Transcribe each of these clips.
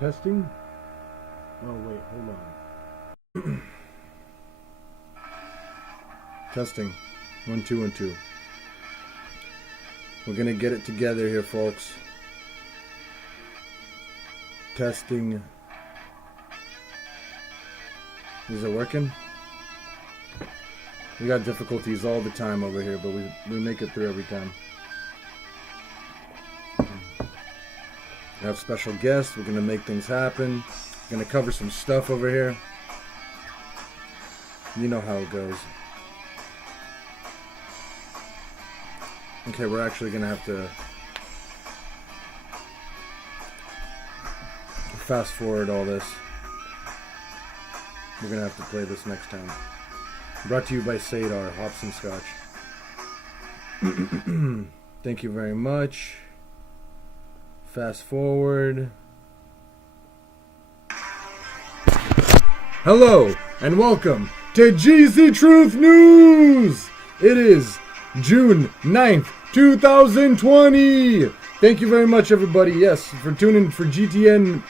Testing? Oh, wait, hold on. Testing. 1, 2, 1, 2. We're gonna get it together here, folks. Testing. Is it working? We got difficulties all the time over here, but we make it through every time. We have special guests. We're gonna make things happen. We're gonna cover some stuff over here. You know how it goes. Okay, we're actually gonna have to fast forward all this. We're gonna have to play this next time. Brought to you by Sadar, Hops and Scotch. Thank you very much. Fast forward. Hello and welcome to Geezy Truth News. It is June 9th, 2020. Thank you very much, everybody. Yes, for tuning for GTN.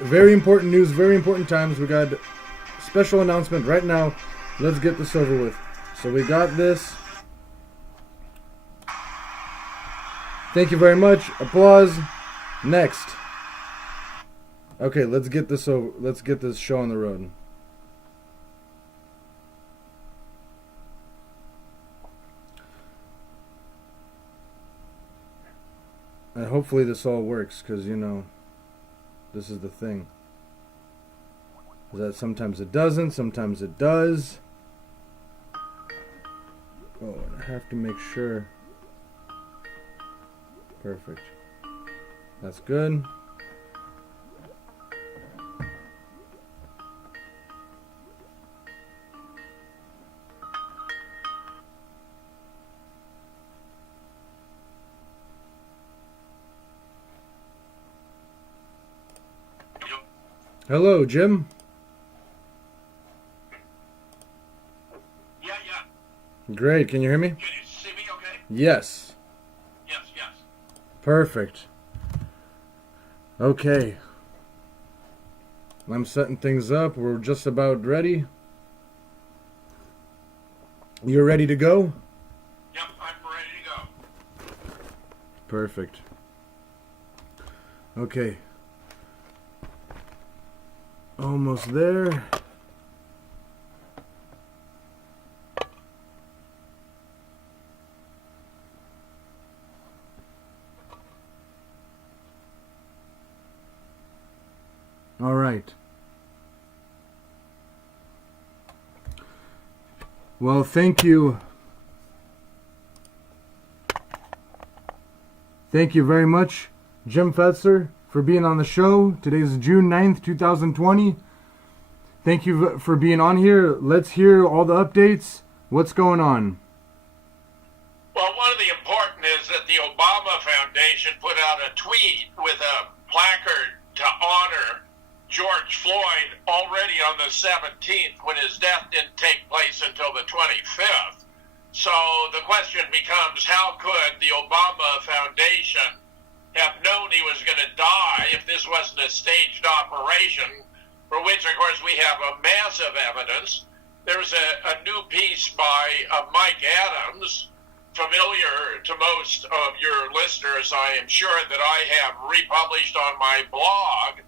Very important news, very important times. We got a special announcement right now. Let's get this over with. So we got this. Thank you very much. Applause. Next. Okay, let's get this over. Let's get this show on the road. And hopefully this all works, because, you know, this is the thing. Is that sometimes it doesn't, sometimes it does. Oh, and I have to make sure. Perfect. That's good. Hello, Jim. Yeah. Great. Can you hear me? Can you see me okay? Yes. Yes. Perfect. Okay. I'm setting things up. We're just about ready. You're ready to go? Yep, I'm ready to go. Perfect. Okay. Almost there. All right. Well, thank you. Thank you very much, Jim Fetzer, for being on the show. Today's June 9th, 2020. Thank you for being on here. Let's hear all the updates. What's going on? Well, one of the important is that the Obama Foundation put out a tweet with a placard to honor George Floyd already on the 17th, when his death didn't take place until the 25th. So the question becomes, how could the Obama Foundation have known he was going to die if this wasn't a staged operation, for which, of course, we have a massive evidence. There's a new piece by Mike Adams, familiar to most of your listeners, I am sure, that I have republished on my blog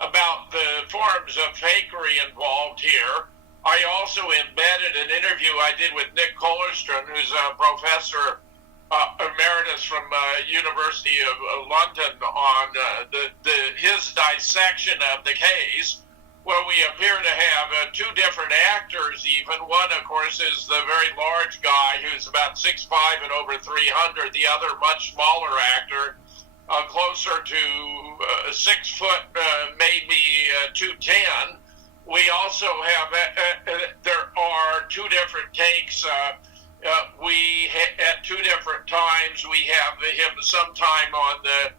about the forms of fakery involved here. I also embedded an interview I did with Nick Kollerstrom, who's a professor emeritus from University of London, on his dissection of the case, where we appear to have two different actors even. One, of course, is the very large guy who's about 6'5" and over 300. The other, much smaller actor, closer to 6 foot, maybe 210. We also have, there are two different takes. At two different times, we have him sometime on the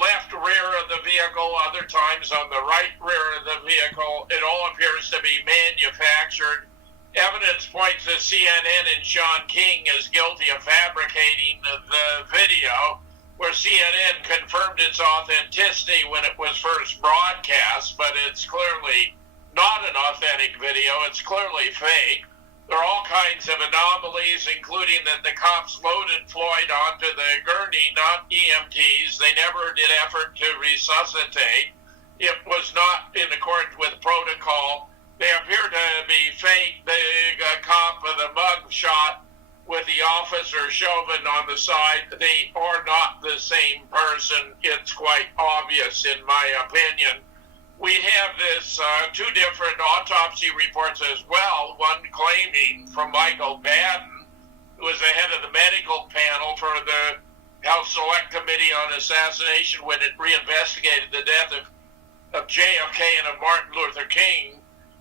left rear of the vehicle, other times on the right rear of the vehicle. It all appears to be manufactured. Evidence points to CNN and Sean King as guilty of fabricating the video, where CNN confirmed its authenticity when it was first broadcast, but it's clearly not an authentic video. It's clearly fake. There are all kinds of anomalies, including that the cops loaded Floyd onto the gurney, not EMTs. They never did effort to resuscitate. It was not in accordance with protocol. They appear to be fake. The cop with a mug shot with the officer Chauvin on the side, they are not the same person. It's quite obvious, in my opinion. We have this two different autopsy reports as well, one claiming from Michael Baden, who was the head of the medical panel for the House Select Committee on Assassination when it reinvestigated the death of JFK and of Martin Luther King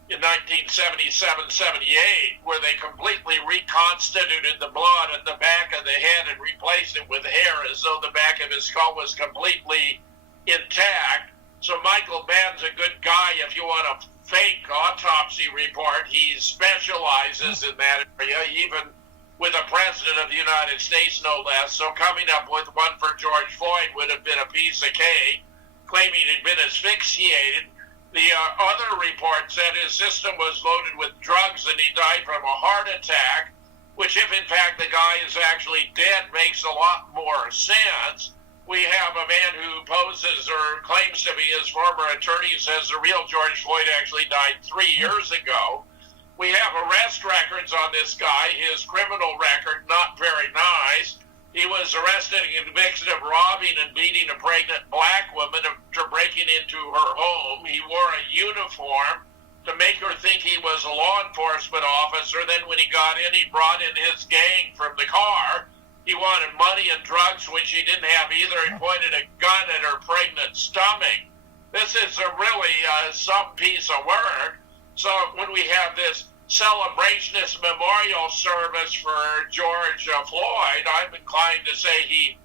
in 1977-78, where they completely reconstituted the blood at the back of the head and replaced it with hair as though the back of his skull was completely intact. So Michael Baden's a good guy if you want a fake autopsy report. He specializes in that area, even with the President of the United States, no less. So coming up with one for George Floyd would have been a piece of cake, claiming he'd been asphyxiated. The other report said his system was loaded with drugs and he died from a heart attack, which if in fact the guy is actually dead makes a lot more sense. We have a man who poses or claims to be his former attorney, says the real George Floyd actually died 3 years ago. We have arrest records on this guy, his criminal record not very nice. He was arrested and convicted of robbing and beating a pregnant black woman after breaking into her home. He wore a uniform to make her think he was a law enforcement officer. Then when he got in, he brought in his gang from the car. He wanted money and drugs, which he didn't have either. He pointed a gun at her pregnant stomach. This is a really some piece of work. So when we have this celebrationist memorial service for George Floyd, I'm inclined to say he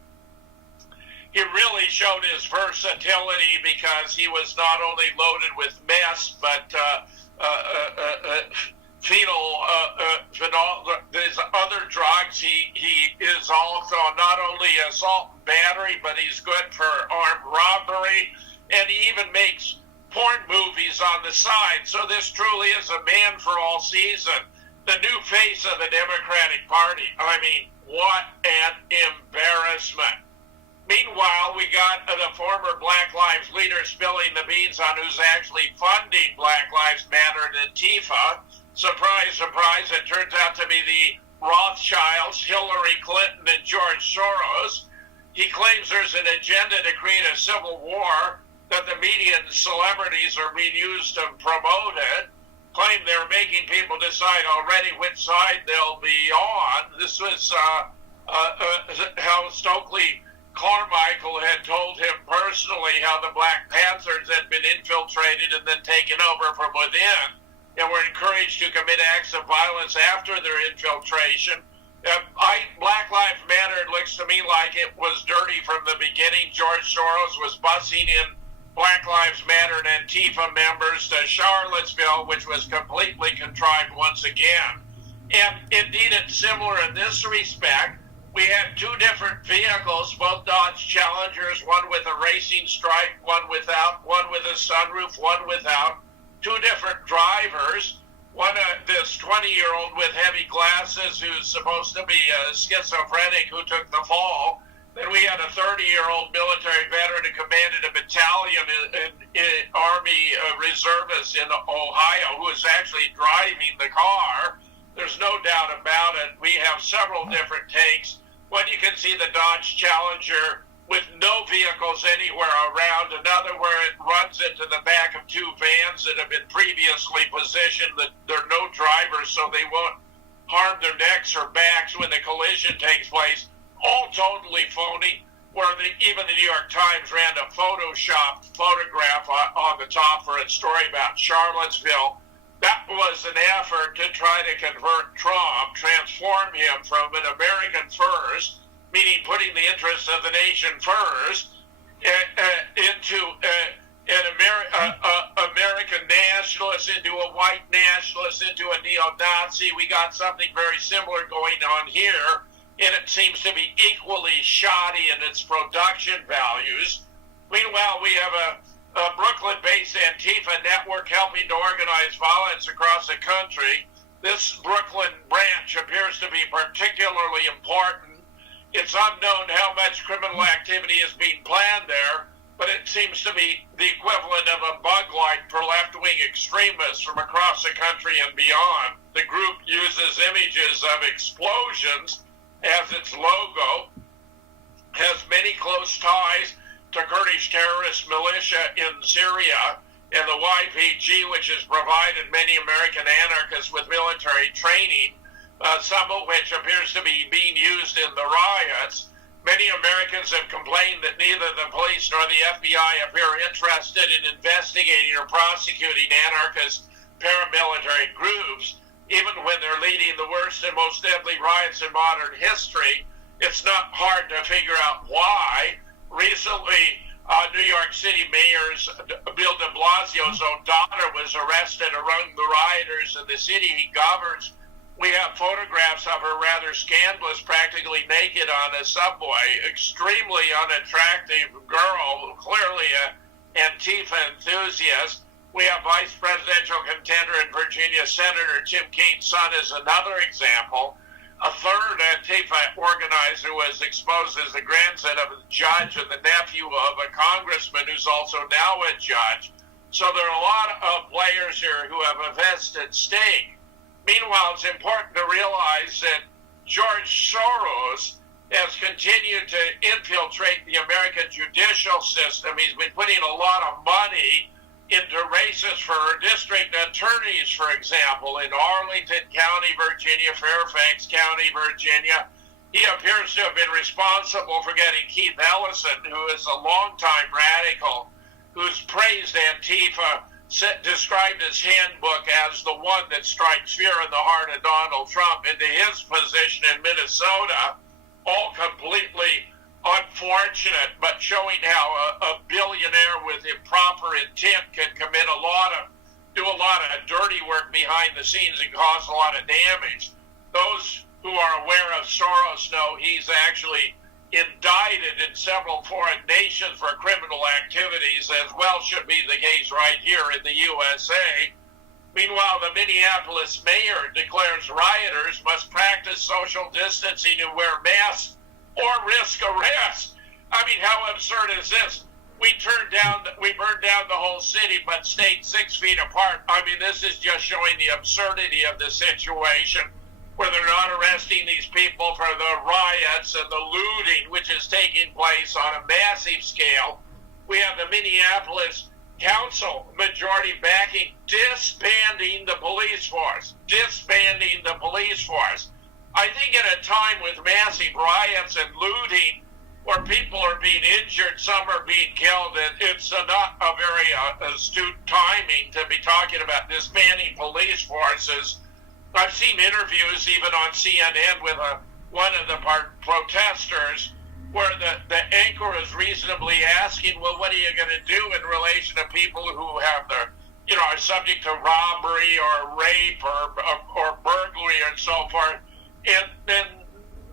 really showed his versatility, because he was not only loaded with mess, but phenol, there's other drugs. He is also not only assault and battery, but he's good for armed robbery, and he even makes porn movies on the side. So this truly is a man for all season, the new face of the Democratic Party. I mean, what an embarrassment. Meanwhile, we got the former Black Lives leader spilling the beans on who's actually funding Black Lives Matter and Antifa. Surprise, surprise, it turns out to be the Rothschilds, Hillary Clinton, and George Soros. He claims there's an agenda to create a civil war, that the media and celebrities are being used to promote it, claim they're making people decide already which side they'll be on. This was how Stokely Carmichael had told him personally how the Black Panthers had been infiltrated and then taken over from within and were encouraged to commit acts of violence after their infiltration. Black Lives Matter looks to me like it was dirty from the beginning. George Soros was bussing in Black Lives Matter and Antifa members to Charlottesville, which was completely contrived once again. And indeed, it's similar in this respect. We had two different vehicles, both Dodge Challengers, one with a racing stripe, one without, one with a sunroof, one without, two different drivers. One, this 20-year-old with heavy glasses who's supposed to be a schizophrenic who took the fall. Then we had a 30-year-old military veteran who commanded a battalion in Army reservists in Ohio who was actually driving the car. There's no doubt about it. We have several different takes. One, you can see the Dodge Challenger with no vehicles anywhere around, another where it runs into the back of two vans that have been previously positioned, that there are no drivers so they won't harm their necks or backs when the collision takes place. All totally phony, where even the New York Times ran a Photoshop photograph on the top for its story about Charlottesville. That was an effort to try to convert Trump, transform him from an American first, meaning putting the interests of the nation first, into an American nationalist, into a white nationalist, into a neo-Nazi. We got something very similar going on here. and it seems to be equally shoddy in its production values. Meanwhile, we have a Brooklyn-based Antifa network helping to organize violence across the country. This Brooklyn branch appears to be particularly important. It's unknown how much criminal activity is being planned there, but it seems to be the equivalent of a bug light for left-wing extremists from across the country and beyond. The group uses images of explosions as its logo, has many close ties to Kurdish terrorist militia in Syria, and the YPG, which has provided many American anarchists with military training, some of which appears to be being used in the riots. Many Americans have complained that neither the police nor the FBI appear interested in investigating or prosecuting anarchist paramilitary groups, even when they're leading the worst and most deadly riots in modern history. It's not hard to figure out why. Recently, New York City Mayor's Bill de Blasio's own daughter was arrested among the rioters in the city he governs. We have photographs of her rather scandalous, practically naked on a subway, extremely unattractive girl, clearly an Antifa enthusiast. We have vice presidential contender in Virginia, Senator Tim Kaine's son is another example. A third Antifa organizer was exposed as the grandson of a judge and the nephew of a congressman who's also now a judge. So there are a lot of players here who have a vested stake. Meanwhile, it's important to realize that George Soros has continued to infiltrate the American judicial system. He's been putting a lot of money into races for district attorneys, for example, in Arlington County, Virginia, Fairfax County, Virginia. He appears to have been responsible for getting Keith Ellison, who is a longtime radical, who's praised Antifa, described his handbook as the one that strikes fear in the heart of Donald Trump, into his position in Minnesota, all completely unfortunate, but showing how a billionaire with improper intent can do a lot of dirty work behind the scenes and cause a lot of damage. Those who are aware of Soros know he's actually indicted in several foreign nations for criminal activities, as well should be the case right here in the USA. Meanwhile, the Minneapolis mayor declares rioters must practice social distancing and wear masks or risk arrest. I mean, how absurd is this? We burned down the whole city, but stayed 6 feet apart. I mean, this is just showing the absurdity of the situation, where they're not arresting these people for the riots and the looting, which is taking place on a massive scale. We have the Minneapolis Council majority backing disbanding the police force. I think at a time with massive riots and looting, where people are being injured, some are being killed, it's not a very astute timing to be talking about disbanding police forces. I've seen interviews even on CNN with one of the protesters where the anchor is reasonably asking, well, what are you going to do in relation to people who have are subject to robbery or rape or burglary and so forth? And then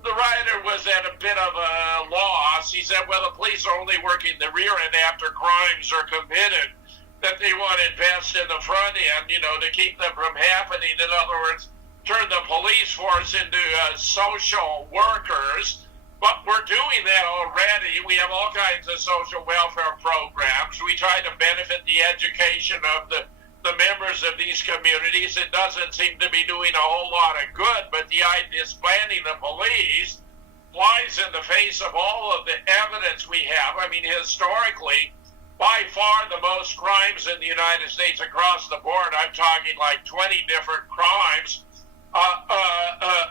the rioter was at a bit of a loss. He said, well, the police are only working the rear end after crimes are committed, that they want to invest in the front end, to keep them from happening. In other words, turn the police force into social workers. But we're doing that already. We have all kinds of social welfare programs. We try to benefit the education of the members of these communities. It doesn't seem to be doing a whole lot of good, but the idea of disbanding the police flies in the face of all of the evidence we have. I mean, historically, by far the most crimes in the United States across the board, I'm talking like 20 different crimes,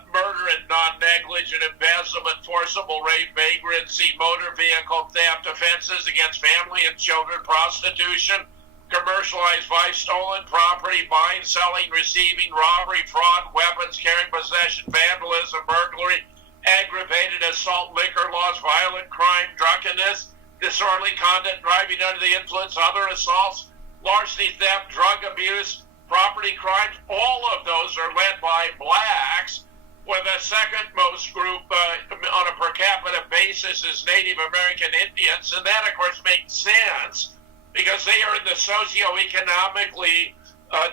murder and non-negligent embezzlement, forcible rape, vagrancy, motor vehicle theft, offenses against family and children, prostitution, commercialized vice, stolen property, buying, selling, receiving, robbery, fraud, weapons, carrying, possession, vandalism, burglary, aggravated assault, liquor laws, violent crime, drunkenness, disorderly conduct, driving under the influence, other assaults, larceny, theft, drug abuse, property crimes. All of those are led by blacks. where the second most group on a per capita basis is Native American Indians. And that, of course, makes sense because they are in the socioeconomically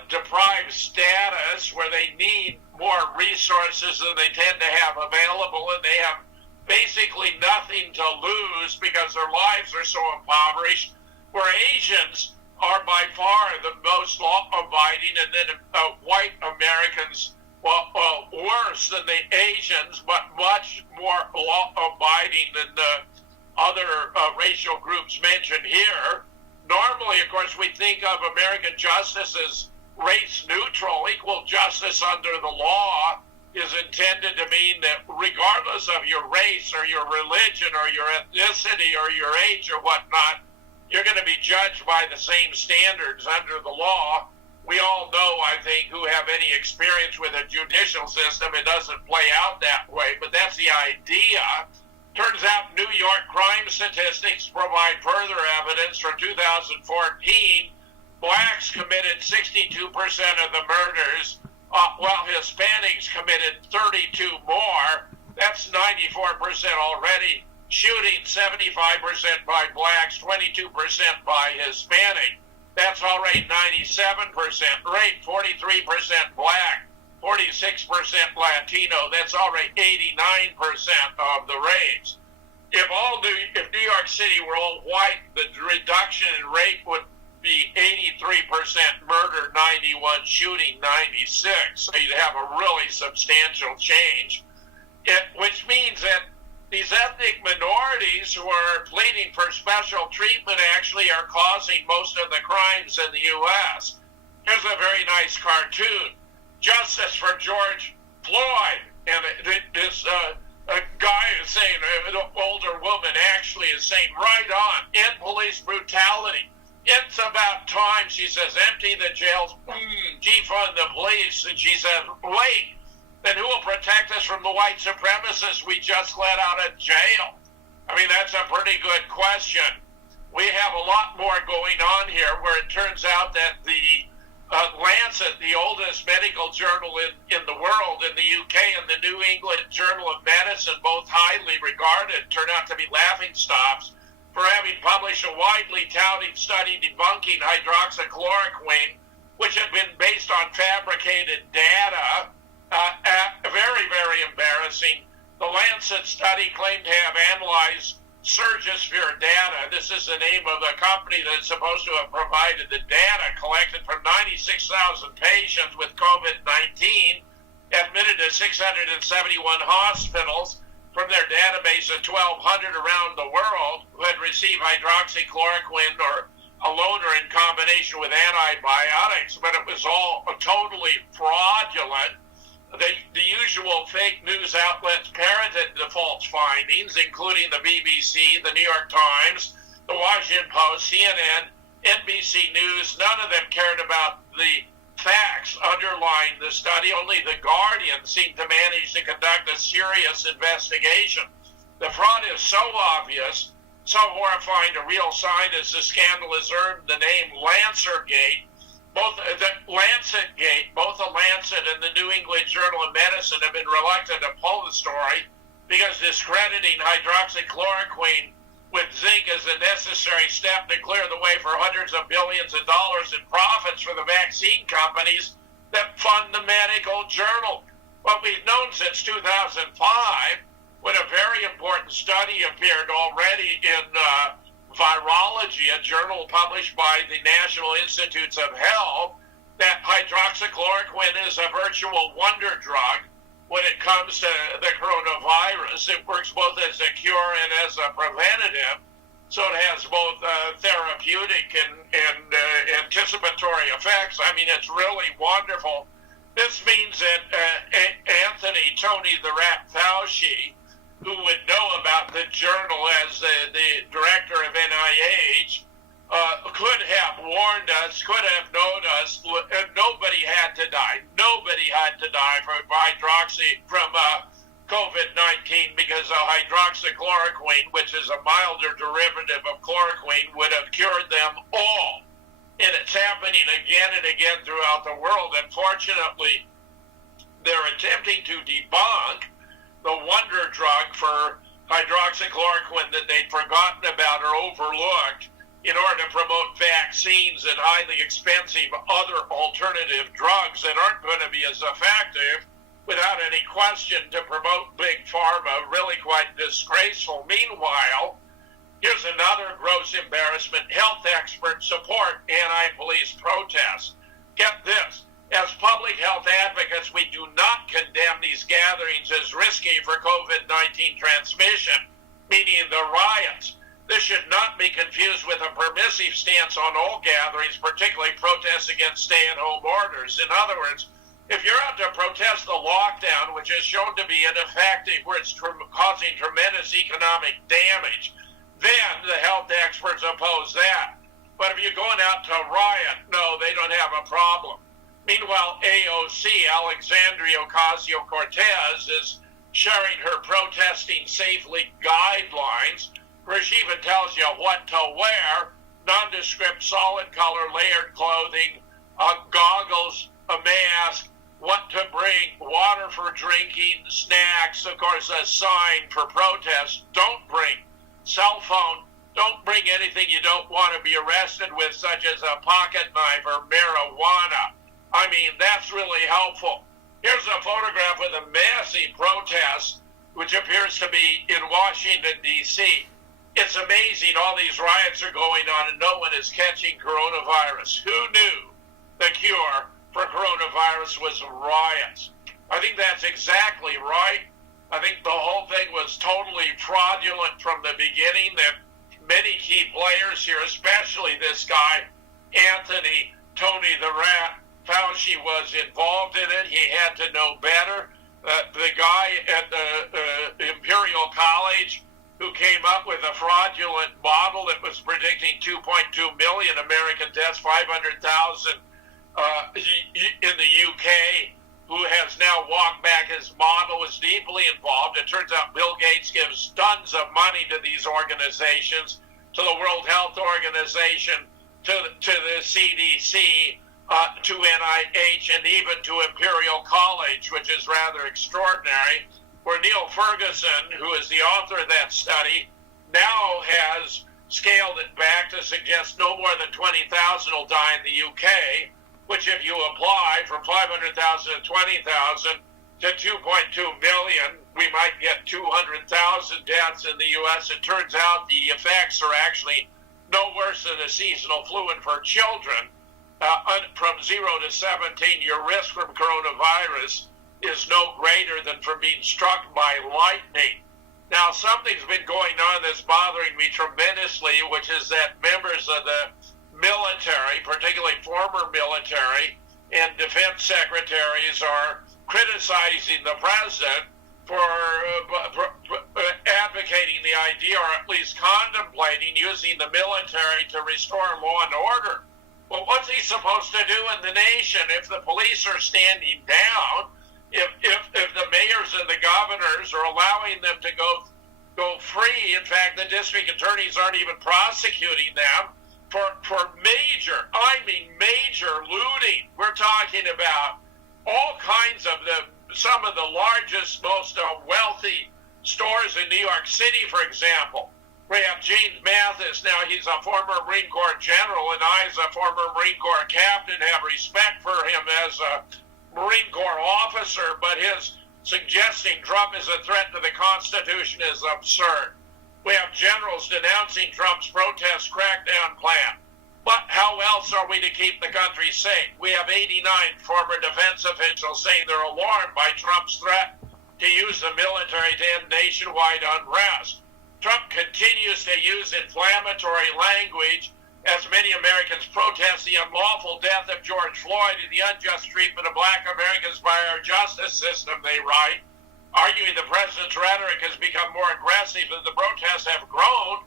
deprived status where they need more resources than they tend to have available, and they have basically nothing to lose because their lives are so impoverished, where Asians are by far the most law-abiding, and then white Americans, worse than the Asians, but much more law-abiding than the other racial groups mentioned here. Normally, of course, we think of American justice as race-neutral. Equal justice under the law is intended to mean that regardless of your race or your religion or your ethnicity or your age or whatnot, you're going to be judged by the same standards under the law. We all know, I think, who have any experience with a judicial system, it doesn't play out that way, but that's the idea. Turns out New York crime statistics provide further evidence. From 2014, blacks committed 62% of the murders, while Hispanics committed 32 more. That's 94% already. Shooting 75% by blacks, 22% by Hispanic. That's already 97%. Rape, 43% black, 46% Latino. That's already 89% of the rapes. If New York City were all white, the reduction in rape would be 83% murder, 91 shooting, 96. So you'd have a really substantial change. Which means that these ethnic minorities who are pleading for special treatment actually are causing most of the crimes in the U.S. Here's a very nice cartoon. Justice for George Floyd. And this a guy is saying, an older woman actually is saying, right on, end police brutality. It's about time, she says, empty the jails, defund the police. And she says, wait, then who will protect us from the white supremacists we just let out of jail? I mean, that's a pretty good question. We have a lot more going on here, where it turns out that the Lancet, the oldest medical journal in the world, in the UK, and the New England Journal of Medicine, both highly regarded, turn out to be laughingstocks for having published a widely touted study debunking hydroxychloroquine, which had been based on fabricated data. Very, very embarrassing. The Lancet study claimed to have analyzed Surgisphere data. This is the name of the company that's supposed to have provided the data collected from 96,000 patients with COVID-19, admitted to 671 hospitals from their database of 1,200 around the world who had received hydroxychloroquine or alone or in combination with antibiotics, but it was all totally fraudulent. The usual fake news outlets parroted the false findings, including the BBC, the New York Times, the Washington Post, CNN, NBC News. None of them cared about the facts underlying the study. Only The Guardian seemed to manage to conduct a serious investigation. The fraud is so obvious, so horrifying to real scientists, the scandal has earned the name Lancergate. Both the Lancetgate, both the Lancet and the New England Journal of Medicine have been reluctant to pull the story because discrediting hydroxychloroquine with zinc is a necessary step to clear the way for hundreds of billions of dollars in profits for the vaccine companies that fund the medical journal. But we've known since 2005, when a very important study appeared already in Virology, a journal published by the National Institutes of Health, that hydroxychloroquine is a virtual wonder drug when it comes to the coronavirus. It works both as a cure and as a preventative, so it has both therapeutic and anticipatory effects. I mean, it's really wonderful. This means that Anthony Tony the Rat Fauci, who would know about the journal as the director of NIH, could have warned us, could have known us. Nobody had to die. Nobody had to die from COVID-19 because of hydroxychloroquine, which is a milder derivative of chloroquine, would have cured them all. And it's happening again and again throughout the world. Unfortunately, they're attempting to debunk the wonder drug for hydroxychloroquine that they'd forgotten about or overlooked in order to promote vaccines and highly expensive other alternative drugs that aren't going to be as effective, without any question, to promote big pharma. Really quite disgraceful. Meanwhile, here's another gross embarrassment. Health experts support anti-police protests. Get this. As public health advocates, we do not condemn these gatherings as risky for COVID-19 transmission, meaning the riots. This should not be confused with a permissive stance on all gatherings, particularly protests against stay-at-home orders. In other words, if you're out to protest the lockdown, which is shown to be ineffective, where it's causing tremendous economic damage, then the health experts oppose that. But if you're going out to riot, no, they don't have a problem. Meanwhile, AOC, Alexandria Ocasio-Cortez, is sharing her protesting safely guidelines, where she even tells you what to wear: nondescript, solid color, layered clothing, goggles, a mask, what to bring, water for drinking, snacks, of course, a sign for protest: don't bring cell phone, don't bring anything you don't want to be arrested with, such as a pocket knife or marijuana. I mean, that's really helpful. Here's a photograph of a massive protest, which appears to be in Washington, D.C. It's amazing all these riots are going on and no one is catching coronavirus. Who knew the cure for coronavirus was riots? I think that's exactly right. I think the whole thing was totally fraudulent from the beginning, that many key players here, especially this guy, Anthony Tony the Rat Fauci, was involved in it. He had to know better. The guy at the Imperial College who came up with a fraudulent model that was predicting 2.2 million American deaths, 500,000 in the UK, who has now walked back his model, was deeply involved. It turns out Bill Gates gives tons of money to these organizations, to the World Health Organization, to the CDC, to NIH, and even to Imperial College, which is rather extraordinary, where Neil Ferguson, who is the author of that study, now has scaled it back to suggest no more than 20,000 will die in the UK, which if you apply from 500,000 to 20,000 to 2.2 million, we might get 200,000 deaths in the U.S. It turns out the effects are actually no worse than a seasonal flu, and for children, from 0 to 17, your risk from coronavirus is no greater than from being struck by lightning. Now, something's been going on that's bothering me tremendously, which is that members of the military, particularly former military and defense secretaries, are criticizing the president for advocating the idea, or at least contemplating using the military to restore law and order. Well, what's he supposed to do in the nation if the police are standing down? If the mayors and the governors are allowing them to go free, in fact, the district attorneys aren't even prosecuting them for major looting. We're talking about all kinds of some of the largest, most wealthy stores in New York City, for example. We have James Mathis. Now, he's a former Marine Corps general, and I, as a former Marine Corps captain, have respect for him as a Marine Corps officer, but his suggesting Trump is a threat to the Constitution is absurd. We have generals denouncing Trump's protest crackdown plan. But how else are we to keep the country safe? We have 89 former defense officials saying they're alarmed by Trump's threat to use the military to end nationwide unrest. Trump continues to use inflammatory language as many Americans protest the unlawful death of George Floyd and the unjust treatment of black Americans by our justice system, they write, arguing the president's rhetoric has become more aggressive and the protests have grown.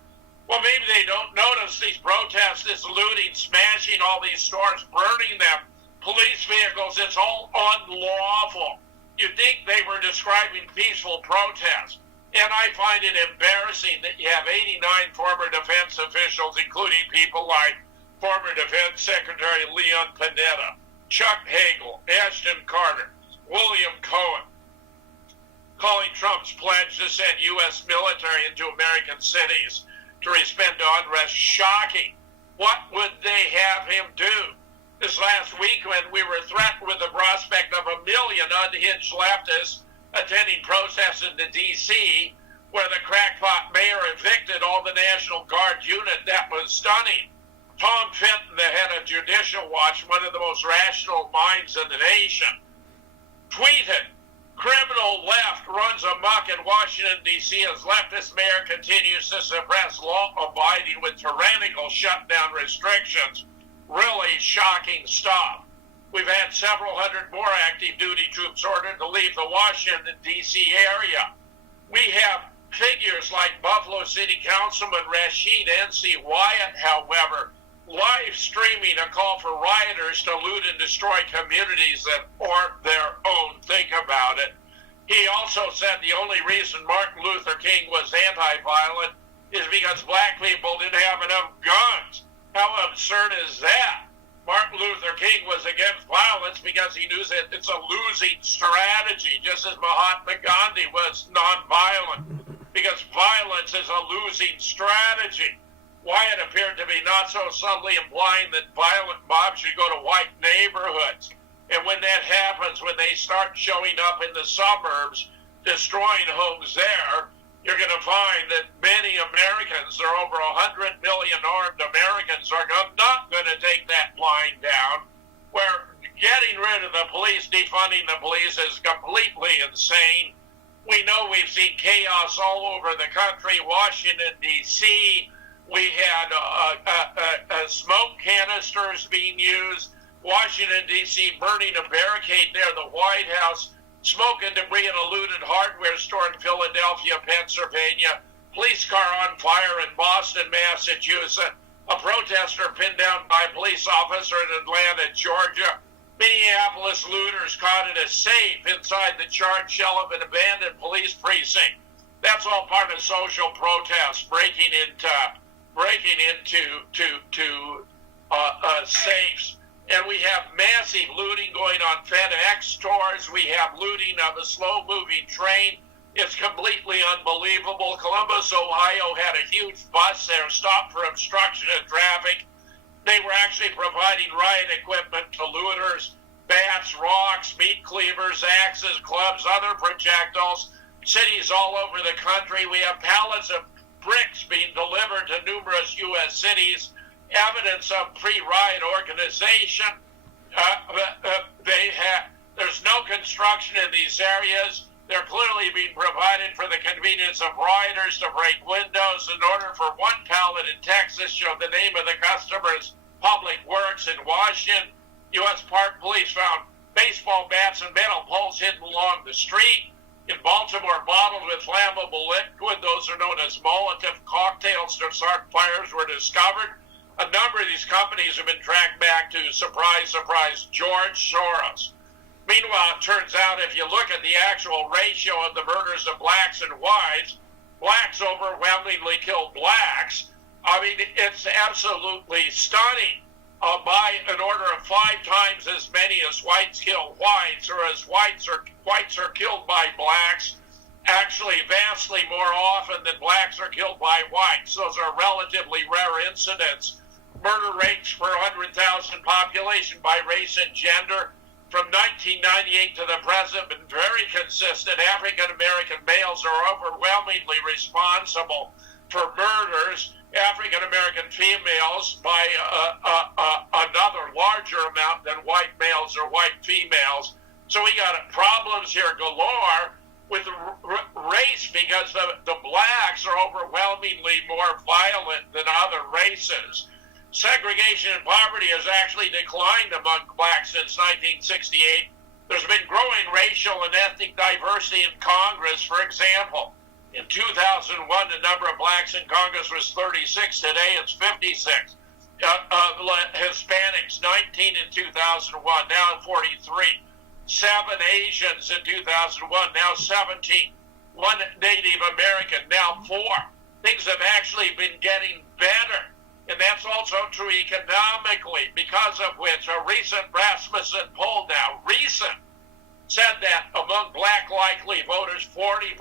Well, maybe they don't notice these protests, this looting, smashing all these stores, burning them, police vehicles. It's all unlawful. You'd think they were describing peaceful protests. And I find it embarrassing that you have 89 former defense officials, including people like former Defense Secretary Leon Panetta, Chuck Hagel, Ashton Carter, William Cohen, calling Trump's pledge to send U.S. military into American cities to respond to unrest shocking. What would they have him do? This last week, when we were threatened with the prospect of 1 million unhinged leftists attending protests in the D.C., where the crackpot mayor evicted all the National Guard unit, that was stunning. Tom Fitton, the head of Judicial Watch, one of the most rational minds in the nation, tweeted, "Criminal left runs amok in Washington, D.C. as leftist mayor continues to suppress law-abiding with tyrannical shutdown restrictions." Really shocking stuff. We've had several hundred more active duty troops ordered to leave the Washington, D.C. area. We have figures like Buffalo City Councilman Rashid N.C. Wyatt, however, live streaming a call for rioters to loot and destroy communities that aren't their own. Think about it. He also said the only reason Martin Luther King was anti-violent is because black people didn't have enough guns. How absurd is that? Martin Luther King was against violence because he knew that it's a losing strategy, just as Mahatma Gandhi was nonviolent, because violence is a losing strategy. Wyatt appeared to be not so subtly implying that violent mobs should go to white neighborhoods. And when that happens, when they start showing up in the suburbs, destroying homes there, you're going to find that many Americans, there are over 100 million armed Americans, are not going to take that line down, where getting rid of the police, defunding the police is completely insane. We know we've seen chaos all over the country. Washington, D.C., we had smoke canisters being used. Washington, D.C. burning a barricade near the White House. Smoke and debris in a looted hardware store in Philadelphia, Pennsylvania. Police car on fire in Boston, Massachusetts. A protester pinned down by a police officer in Atlanta, Georgia. Minneapolis looters caught in a safe inside the charred shell of an abandoned police precinct. That's all part of social protest, breaking into safes. And we have massive looting going on FedEx stores. We have looting of a slow-moving train. It's completely unbelievable. Columbus, Ohio had a huge bus there stopped for obstruction of traffic. They were actually providing riot equipment to looters, bats, rocks, meat cleavers, axes, clubs, other projectiles. Cities all over the country. We have pallets of bricks being delivered to numerous U.S. cities. Evidence of pre-riot organization. There's no construction in these areas. They're clearly being provided for the convenience of rioters to break windows. In order for one pallet in Texas showed the name of the customer's Public Works. In Washington, U.S. Park Police found baseball bats and metal poles hidden along the street. In Baltimore, bottled with flammable liquid, those are known as Molotov cocktails to start fires, were discovered. A number of these companies have been tracked back to, surprise, surprise, George Soros. Meanwhile, it turns out if you look at the actual ratio of the murders of blacks and whites, blacks overwhelmingly kill blacks. I mean, it's absolutely stunning. By an order of 5 times as many as whites kill whites, or as whites are killed by blacks, actually vastly more often than blacks are killed by whites. Those are relatively rare incidents. Murder rates per 100,000 population by race and gender from 1998 to the present been very consistent. African American males are overwhelmingly responsible for murders. African American females by another larger amount than white males or white females. So we got problems here galore with race because the blacks are overwhelmingly more violent than other races. Segregation and poverty has actually declined among blacks since 1968. There's been growing racial and ethnic diversity in Congress. For example, in 2001, the number of blacks in Congress was 36. Today, it's 56. Hispanics, 19 in 2001, now 43. 7 Asians in 2001, now 17. 1 Native American, now 4. Things have actually been getting better. And that's also true economically, because of which a recent Rasmussen poll now, recent, said that among black likely voters, 40%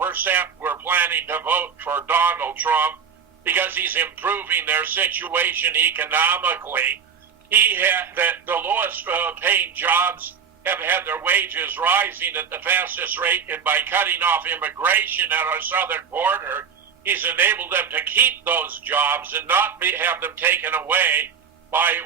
were planning to vote for Donald Trump because he's improving their situation economically. He had the lowest paying jobs have had their wages rising at the fastest rate, and by cutting off immigration at our southern border, he's enabled them to keep those jobs and not have them taken away by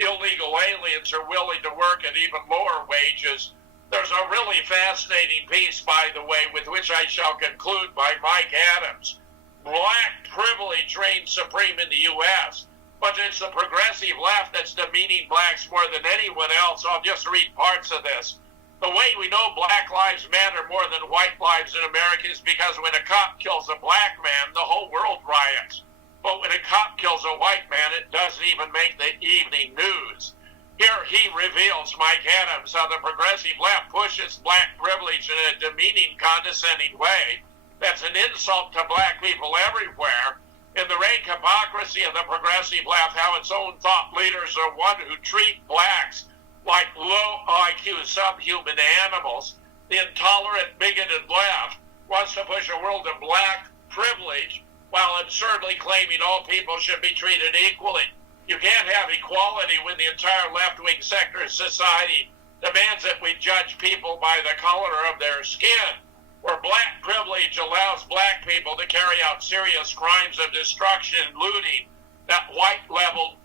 illegal aliens who are willing to work at even lower wages. There's a really fascinating piece, by the way, with which I shall conclude, by Mike Adams. Black privilege reigns supreme in the U.S., but it's the progressive left that's demeaning blacks more than anyone else. I'll just read parts of this. The way we know black lives matter more than white lives in America is because when a cop kills a black man, the whole world riots. But when a cop kills a white man, it doesn't even make the evening news. Here he reveals, Mike Adams, how the progressive left pushes black privilege in a demeaning, condescending way that's an insult to black people everywhere. In the rank hypocrisy of the progressive left, how its own thought leaders are one who treat blacks like low IQ subhuman animals. The intolerant, bigoted left wants to push a world of black privilege while absurdly claiming all people should be treated equally. You can't have equality when the entire left-wing sector of society demands that we judge people by the color of their skin. Where black privilege allows black people to carry out serious crimes of destruction and looting that white-labeled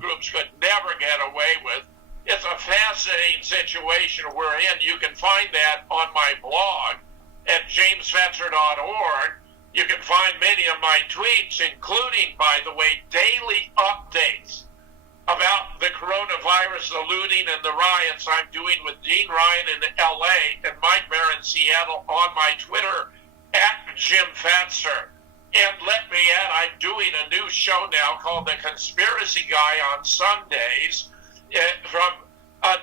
groups could never get away with. It's a fascinating situation we're in. You can find that on my blog at jamesfetzer.org. You can find many of my tweets, including, by the way, daily updates about the coronavirus, the looting, and the riots I'm doing with Dean Ryan in L.A. and Mike Bear in Seattle on my Twitter at Jim Fetzer. And let me add, I'm doing a new show now called The Conspiracy Guy on Sundays from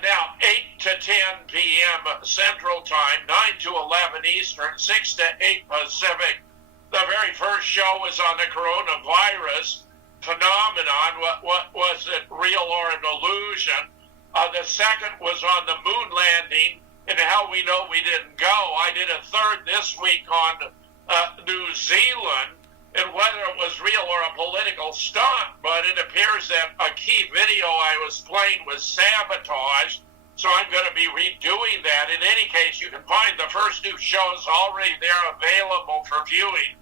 now 8 to 10 p.m. Central Time, 9 to 11 Eastern, 6 to 8 Pacific. The very first show was on the coronavirus phenomenon. What was it, real or an illusion? The second was on the moon landing and how we know we didn't go. I did a third this week on New Zealand and whether it was real or a political stunt, but it appears that a key video I was playing was sabotaged, so I'm going to be redoing that. In any case, you can find the first two shows already there available for viewing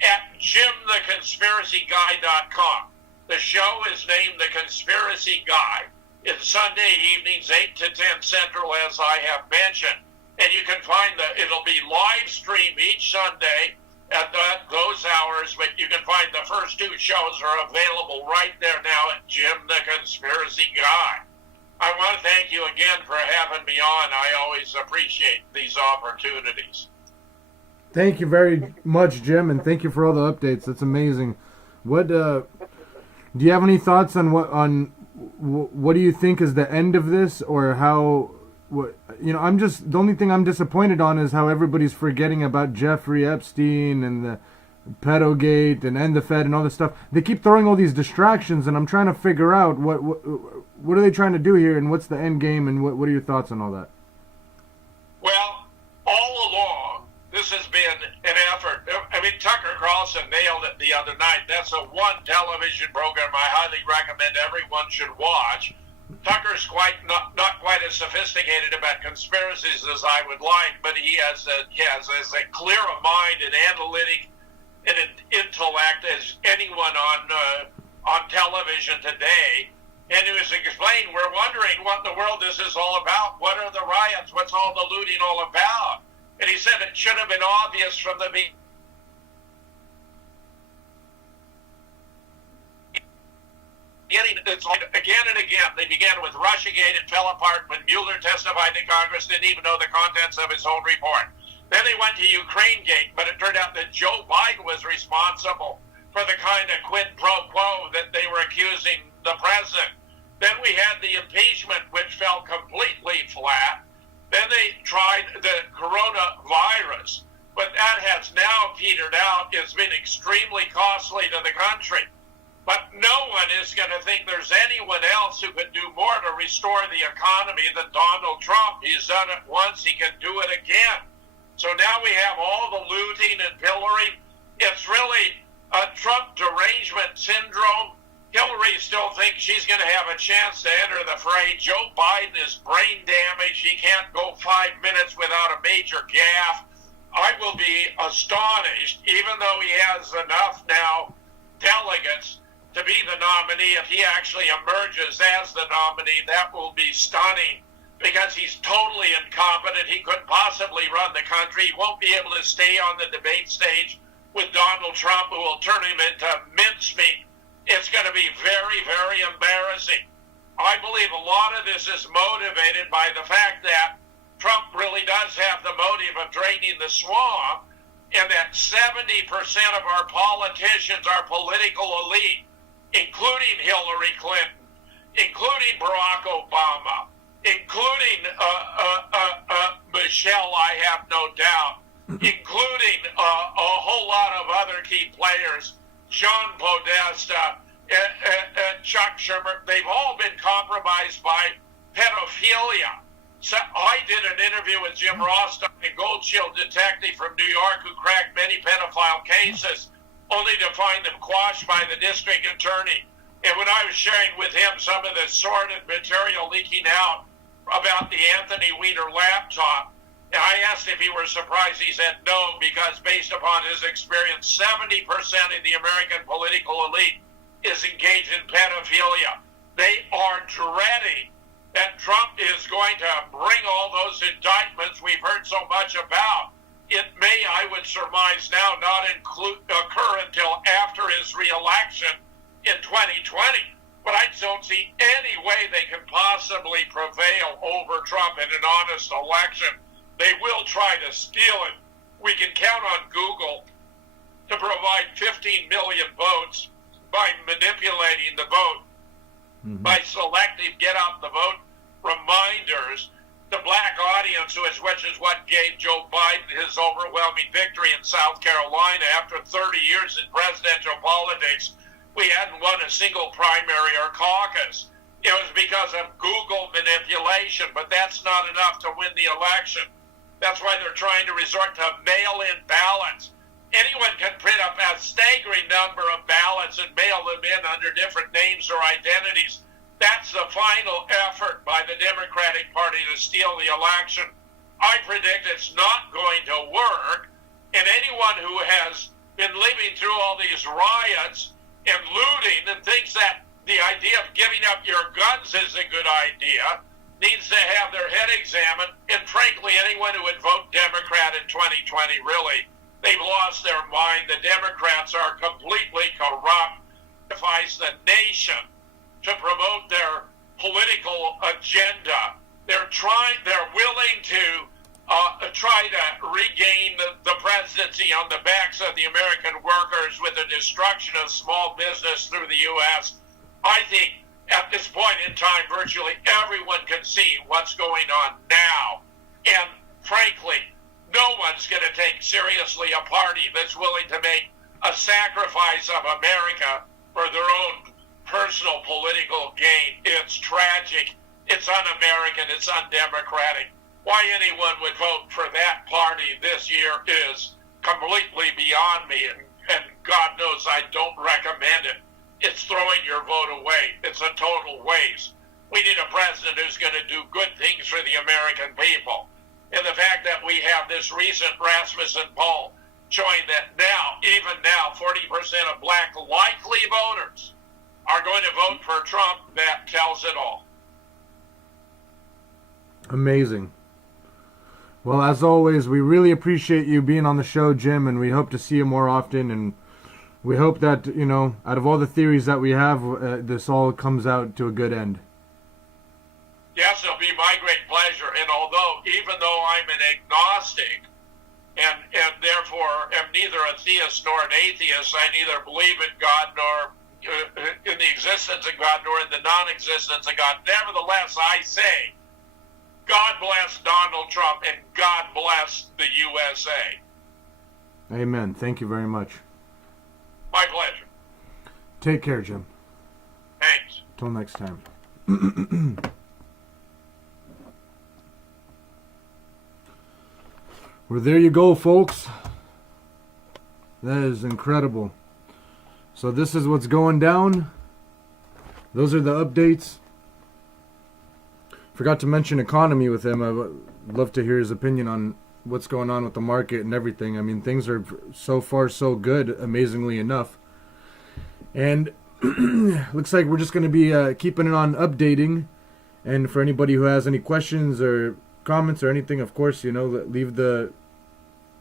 at JimTheConspiracyGuy.com. The show is named The Conspiracy Guy. It's Sunday evenings, 8 to 10 Central, as I have mentioned. And you can find it'll be live stream each Sunday at those hours, but you can find the first two shows are available right there now at Jim the Conspiracy Guy. I want to thank you again for having me on. I always appreciate these opportunities. Thank you very much, Jim, and thank you for all the updates. That's amazing. What do you have any thoughts on what do you think is the end of this, or how? I'm just, the only thing I'm disappointed on is how everybody's forgetting about Jeffrey Epstein and the pedogate and the Fed and all this stuff. They keep throwing all these distractions, and I'm trying to figure out what are they trying to do here, and what's the end game, and what are your thoughts on all that? Well, all along, this has been an effort. I mean, Tucker Carlson nailed it the other night. That's a one television program I highly recommend everyone should watch. Tucker's not quite as sophisticated about conspiracies as I would like, but he has a clear a mind and analytic and an intellect as anyone on television today. And he was explaining, we're wondering what in the world this is all about. What are the riots? What's all the looting all about? And he said it should have been obvious from the beginning. It's like again and again. They began with Russiagate. It fell apart when Mueller testified to Congress, didn't even know the contents of his own report. Then they went to Ukrainegate, but it turned out that Joe Biden was responsible for the kind of quid pro quo that they were accusing the president. Then we had the impeachment, which fell completely flat. Then they tried the coronavirus, but that has now petered out. It's been extremely costly to the country. But no one is going to think there's anyone else who could do more to restore the economy than Donald Trump. He's done it once, he can do it again. So now we have all the looting and pillaging. It's really a Trump derangement syndrome. Hillary still thinks she's going to have a chance to enter the fray. Joe Biden is brain damaged. He can't go 5 minutes without a major gaffe. I will be astonished, even though he has enough now delegates to be the nominee. If he actually emerges as the nominee, that will be stunning, because he's totally incompetent. He couldn't possibly run the country. He won't be able to stay on the debate stage with Donald Trump, who will turn him into mincemeat. It's going to be very, very embarrassing. I believe a lot of this is motivated by the fact that Trump really does have the motive of draining the swamp, and that 70% of our politicians are political elite, including Hillary Clinton, including Barack Obama, including Michelle, I have no doubt, including a whole lot of other key players, John Podesta, Chuck Schumer. They've all been compromised by pedophilia. So I did an interview with Jim Rostock, a Gold Shield detective from New York who cracked many pedophile cases, only to find them quashed by the district attorney. And when I was sharing with him some of the sordid material leaking out about the Anthony Weiner laptop, and I asked if he were surprised, he said no, because based upon his experience, 70% of the American political elite is engaged in pedophilia. They are dreading that Trump is going to bring all those indictments we've heard so much about. It may, I would surmise now, not occur until after his re-election in 2020. But I don't see any way they can possibly prevail over Trump in an honest election. They will try to steal it. We can count on Google to provide 15 million votes by manipulating the vote, by selective get out the vote reminders. The black audience, which is what gave Joe Biden his overwhelming victory in South Carolina after 30 years in presidential politics. We hadn't won a single primary or caucus. It was because of Google manipulation, but that's not enough to win the election. That's why they're trying to resort to mail-in ballots. Anyone can print up a staggering number of ballots and mail them in under different names or identities. That's the final effort by the Democratic Party to steal the election. I predict it's not going to work, and anyone who has been living through all these riots and looting and thinks that the idea of giving up your guns is a good idea needs to have their head examined. And frankly, anyone who would vote Democrat in 2020, really, they've lost their mind. The Democrats are completely corrupt. Defies the nation to promote their political agenda. They're willing to try to regain the presidency on the backs of the American workers with the destruction of small business through the U.S. I think at this point in time, virtually everyone can see what's going on now. And frankly, no one's going to take seriously a party that's willing to make a sacrifice of America for their own personal political gain. It's tragic. It's un-American. It's undemocratic. Why anyone would vote for that party this year is completely beyond me, and God knows I don't recommend it. It's throwing your vote away. It's a total waste. We need a president who's going to do good things for the American people. And the fact that we have this recent Rasmussen poll showing that now, even now, 40% of black likely voters are going to vote for Trump, that tells it all. Amazing. Well, as always, we really appreciate you being on the show, Jim, and we hope to see you more often. And we hope that, out of all the theories that we have, this all comes out to a good end. Yes, it'll be my great pleasure. And although, even though I'm an agnostic, and therefore am neither a theist nor an atheist, I neither believe in God nor in the existence of God nor in the non-existence of God. Nevertheless, I say, God bless Donald Trump and God bless the USA. Amen. Thank you very much. My pleasure. Take care, Jim. Thank you. Till next time. Well, there you go, folks. That is incredible. So this is what's going down. Those are the updates. Forgot to mention economy with him. I would love to hear his opinion on what's going on with the market and everything. I mean, things are so far so good, amazingly enough. And looks like we're just going to be keeping it on updating. And for anybody who has any questions or comments or anything, of course, you know,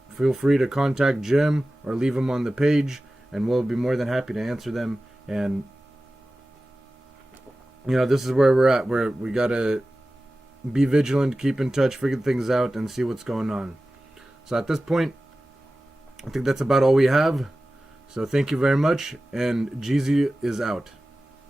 feel free to contact Jim or leave them on the page, and we'll be more than happy to answer them. And you know, this is where we're at, where we gotta be vigilant, keep in touch, figure things out, and see what's going on. So at this point, I think that's about all we have. So thank you very much, and Jeezy is out.